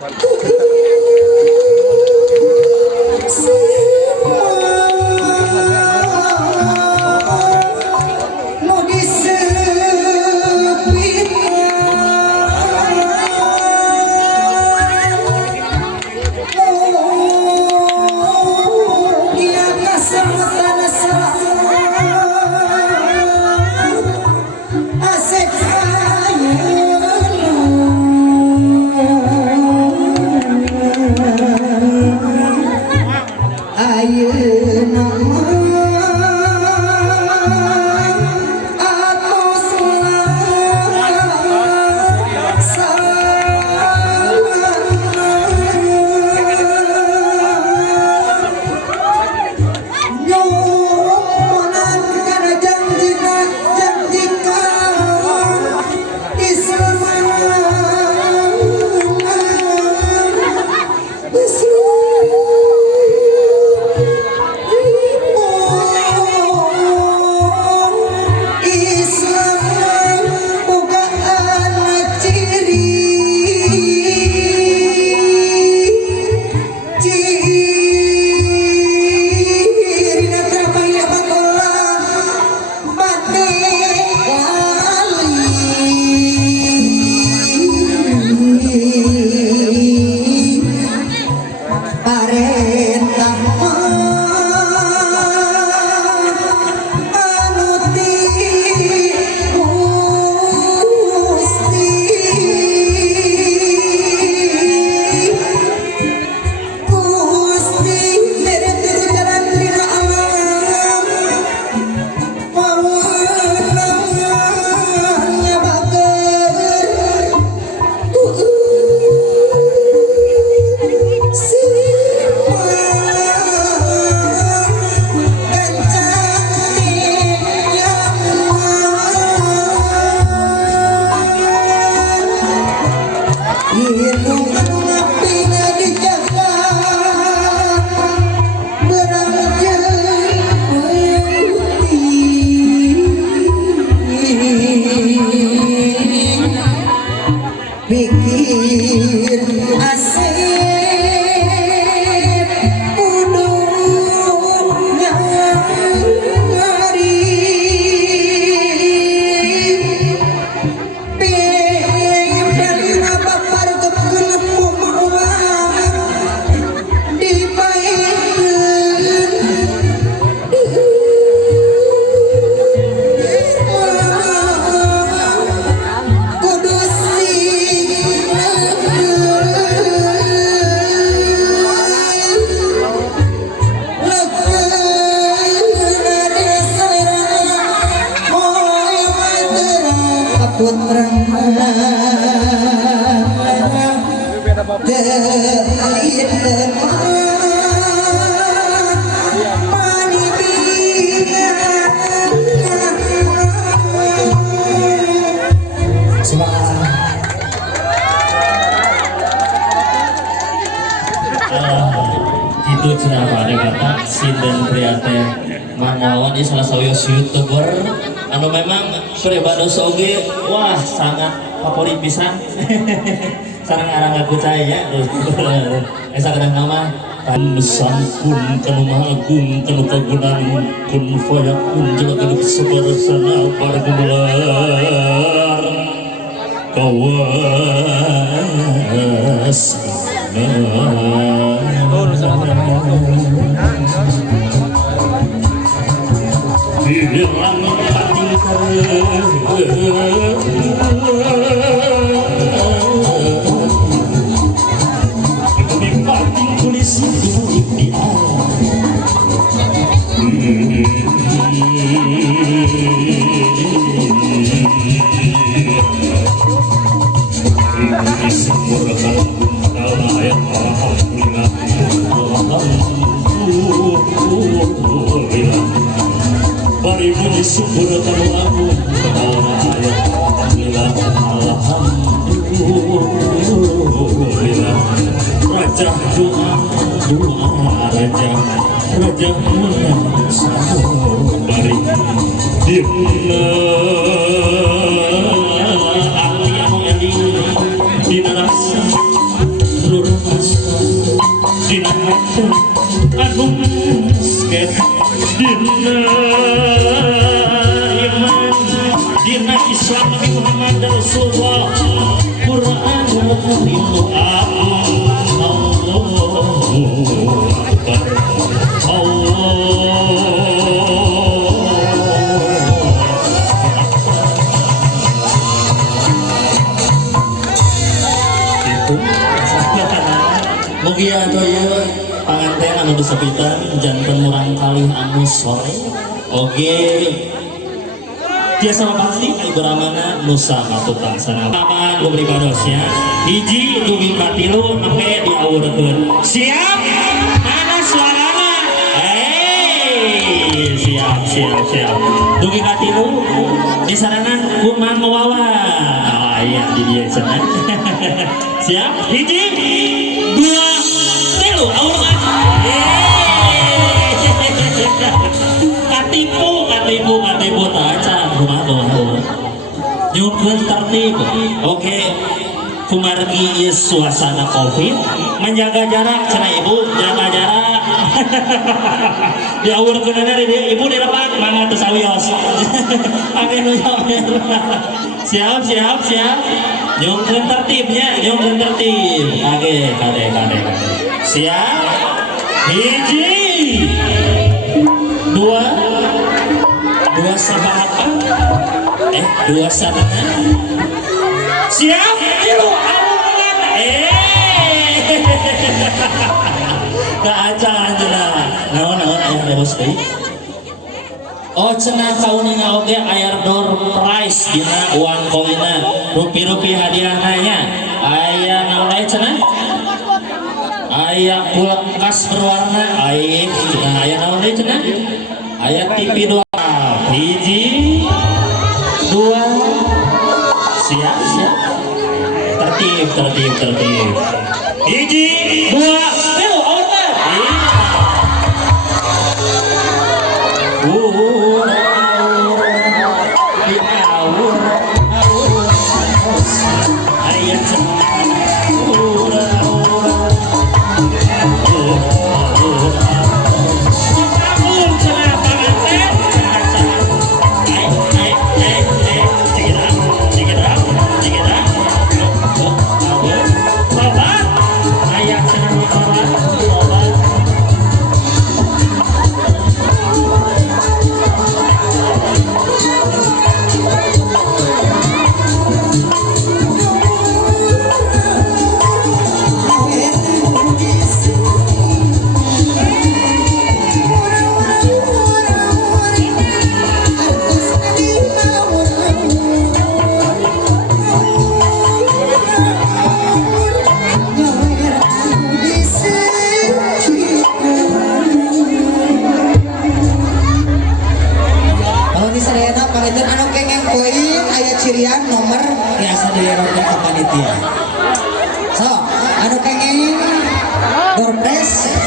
Itu cenah ada kata sinden priate manglawan di salah satu YouTuber anu memang pribadi oge wah sangat favorit pisan sareng arang aku cahaya esa kadang nama sampun kanu mahagung kanu kagunan kun fayakun jaga kanu sabarasana pargular kawas bilang pating pating tulis di bari syukur kanu aku alhamdulillah raja doa raja sabari dimna ahli anu dina rasa nu sinten anu sket dina iman dina Islam Nabi Muhammad Rasulullah Quran ilmu Allahu Akbar Mugia doya panganten anu disepitan janten murang kali anu sore oge tiasa pasti ibu ramana nusa matutang sana paman lu beribadosnya hiji dugi katilu nempe diawurkeun siap mana suarana siap dugi katilu disaranan kumang wawa aya di dieu cenah siap hiji dua tilu aurna katipu taca rumah nyukeun tertib oke kumargi ieu suasana covid menjaga jarak cenah ibu jaga jarak diawurkeun di ibu di depan mangga teu sawios age nu siap nyukeun tertibnya nyukeun tertib age kade siap hiji dua sahabat dua sadana siap tilu aurungan keacaan cenah naon aya bos deui oh cenah kaunina oge aya door prize dina uang koina rupi-rupi hadiahna nya aya naon aya cenah aya kulkas berwarna aing aya naon deui cenah aya TV 2 hiji dua siap tertib hiji dua tilu order cirian nomor biasa dilakukan ke panitia. So, anu pengen door press